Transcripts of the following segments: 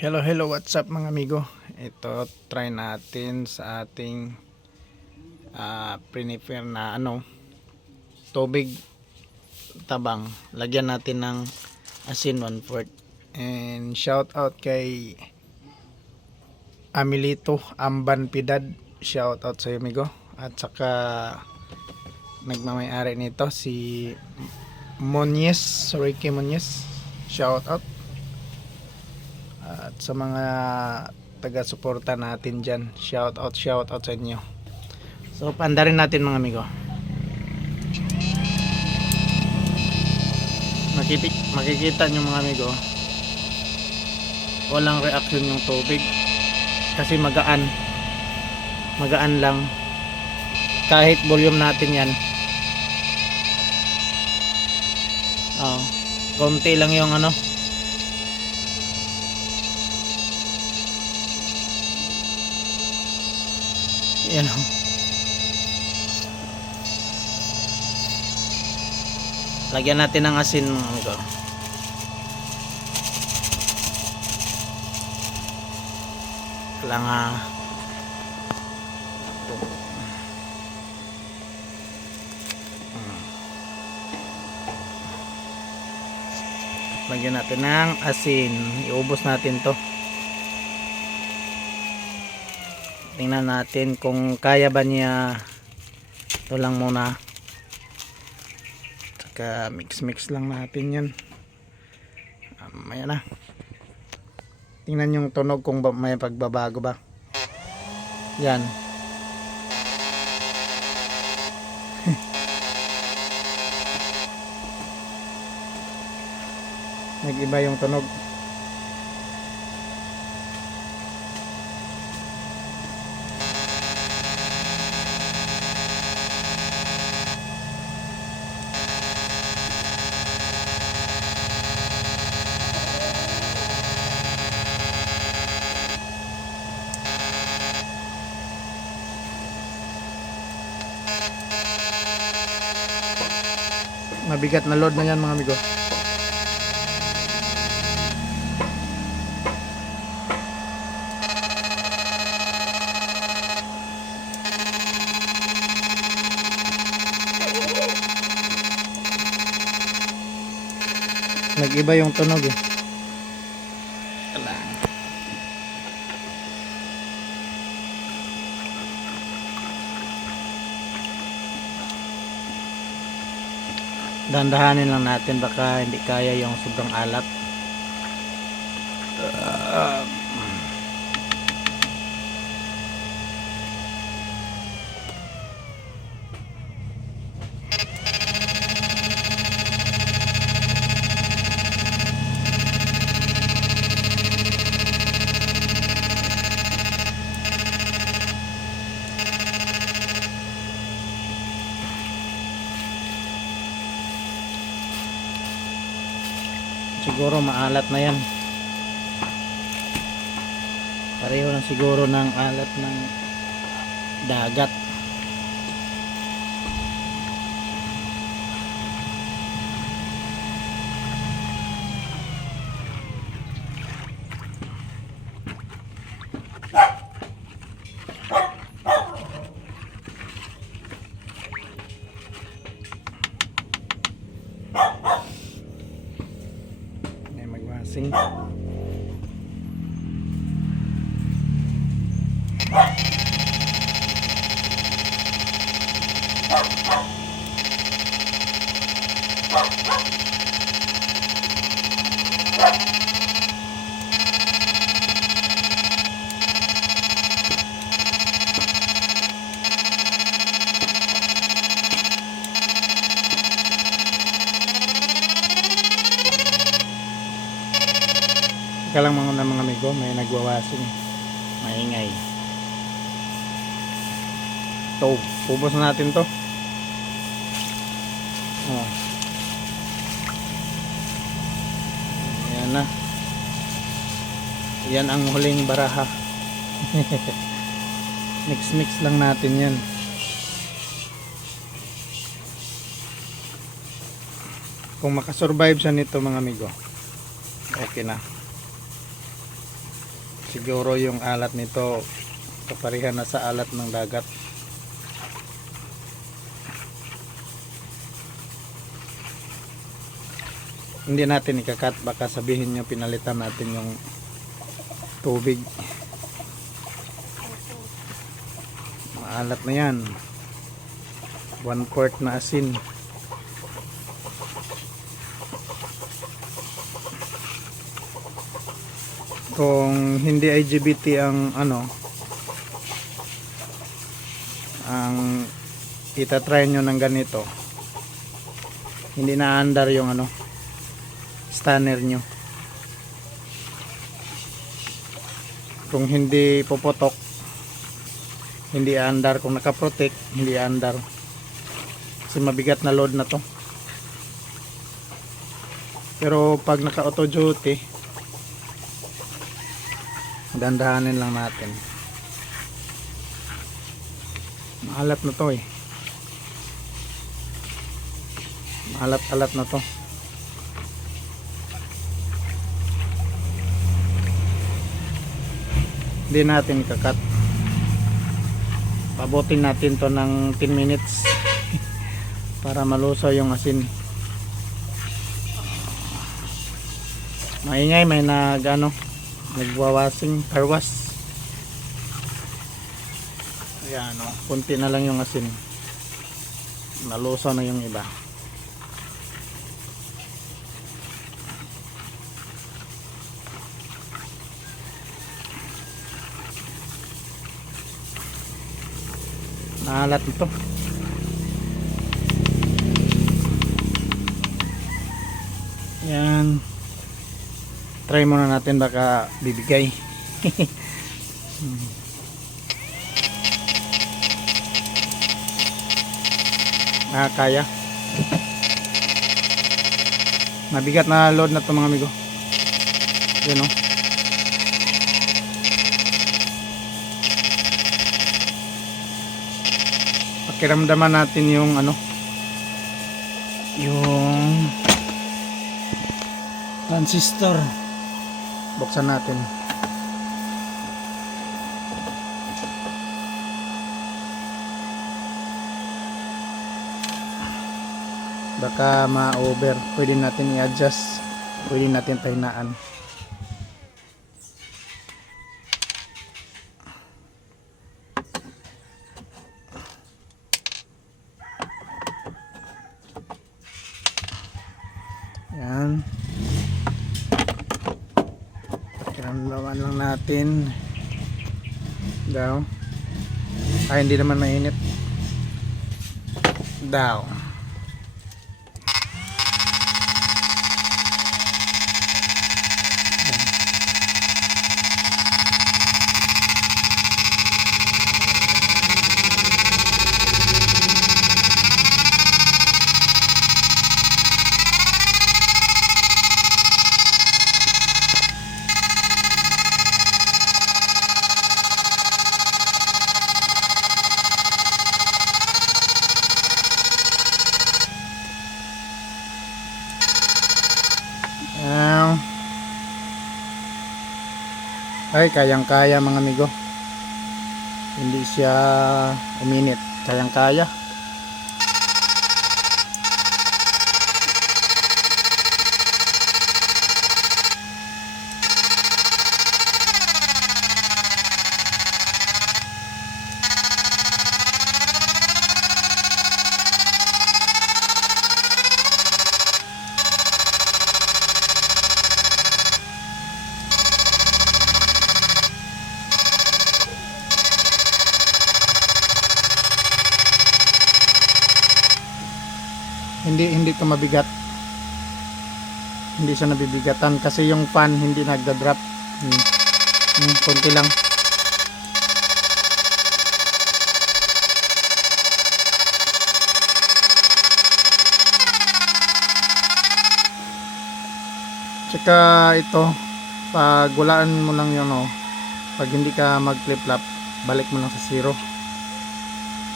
Hello, hello, what's up mga amigo? Ito, try natin sa ating ah prepare na ano, tubig tabang. Lagyan natin ng asin 1 fourth. And shout out kay Amilito Amban Pidad. Shout out sa amigo. At saka nagmamayari nito si Monies, Ricky Monies. Shout out. Sa mga taga-suporta natin dyan, shout out, shout out sa inyo. So, panda rin natin mga amigo. Makikita, makikita nyo mga amigo, walang reaction yung tubig. Kasi magaan. Magaan lang. Kahit volume natin yan. Oh, konti lang yung ano, Yan o. Lagyan natin ng asin mga amigo. Lang. Hmm. Lagyan natin ng asin. Iubos natin to. Tingnan natin kung kaya ba niya. Ito lang muna. Saka mix mix lang natin yan. Um, ayan na. Tingnan yung tunog kung may pagbabago ba. Yan. Nag-iba yung tunog mabigat na load na yan mga amigo. Nag-iba yung tunog eh dandahanin lang natin baka hindi kaya yung sobrang alat siguro maalat na yan. Pareho lang siguro ng alat ng dagat may magwasing Teka lang mga mga amigo, may nagwawasing. Maingay. To, pubos na natin to. Oh. Ayan na. Yan ang huling baraha. mix mix lang natin yan. Kung makasurvive siya nito mga amigo, okay na. siguro yung alat nito kaparihan na sa alat ng dagat hindi natin ikakat baka sabihin nyo pinalitan natin yung tubig. Maalat na yan. One quart na asin. Kung hindi IGBT ang ano ang itatry nyo ng ganito. Hindi na andar yung ano stunner nyo? Kung hindi puputok hindi andar kung nakaprotect hindi andar kasi mabigat na load na to. Pero pag naka auto duty dandahanin lang natin. Maalat na to eh. Maalat alat na to hindi natin kakat pabutin natin to ng 10 minutes para malusaw yung asin. Maingay may nag ano nagwawasing carwas ayan o kunti na lang yung asin. Nalusaw na yung iba Naalat ito. Yan. Try muna natin baka bibigay. Hmm. ah. Mabigat na load na to mga amigo. Yan o. pakiramdaman natin yung ano yung transistor. Buksan natin. Baka ma-over. Pwede natin i-adjust. Pwede natin pahinaan Yan. Pakiramdaman lang natin. Daw. Ay, hindi naman mainit. Daw. Ay, kayang-kaya mga amigo. Hindi siya uminit. Kayang-kaya. Hindi hindi to mabigat. Hindi siya nabibigatan kasi yung fan hindi nagda-drop. Hmm. Hmm, konti lang. Tsaka ito, pag walaan mo lang yun, oh, pag hindi ka mag-flip flop, balik mo lang sa zero.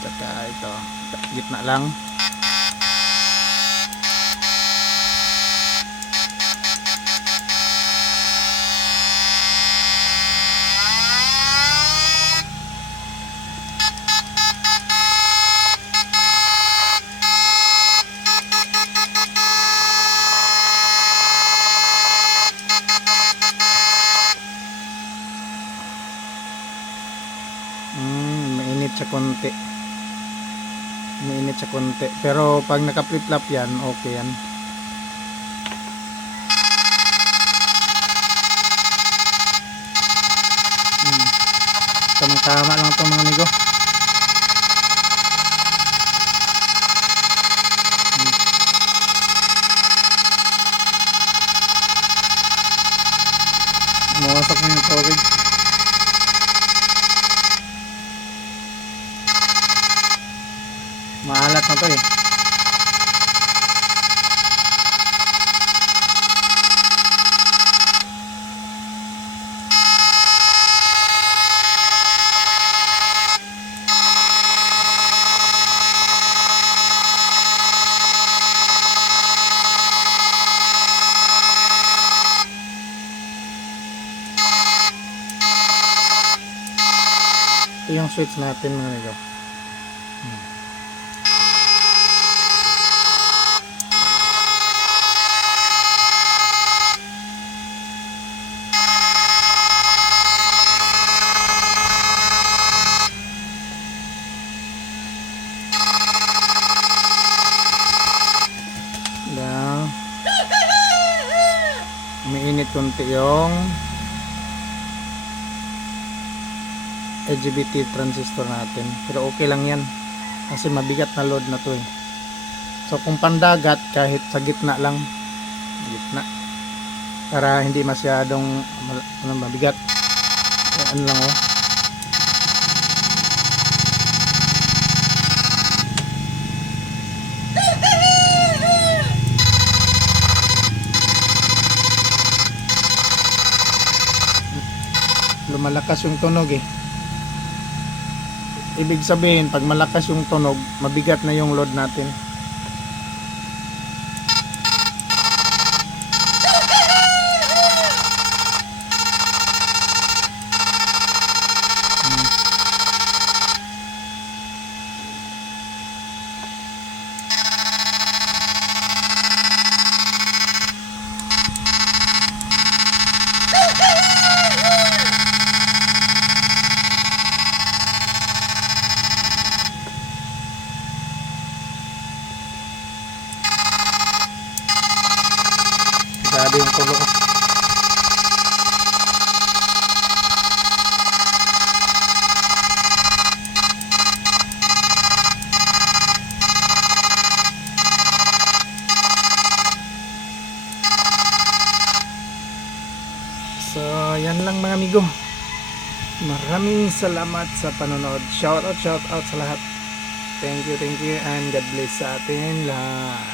Tsaka ito, gitna lang. siya konti. Umiinit siya konti. Pero pag naka-flip-flop yan, okay yan. Hmm. Tamang-tama lang to mga amigo. Hmm. Mawasak na yung tubig. Maalat na to eh. Ito yung switch natin mga amigo. Now, umiinit konti yung LGBT transistor natin. Pero okay lang yan. Kasi mabigat na load na to eh. So kung pandagat, kahit sa gitna lang, gitna. Para hindi masyadong ano, mabigat. Ano lang oh. lumalakas yung tunog eh. Ibig sabihin, pag malakas yung tunog, mabigat na yung load natin. Hmm. Grabe yung tulo. So, yan lang mga amigo. Maraming salamat sa panonood. Shout out, shout out sa lahat. Thank you, thank you, and God bless sa atin lahat.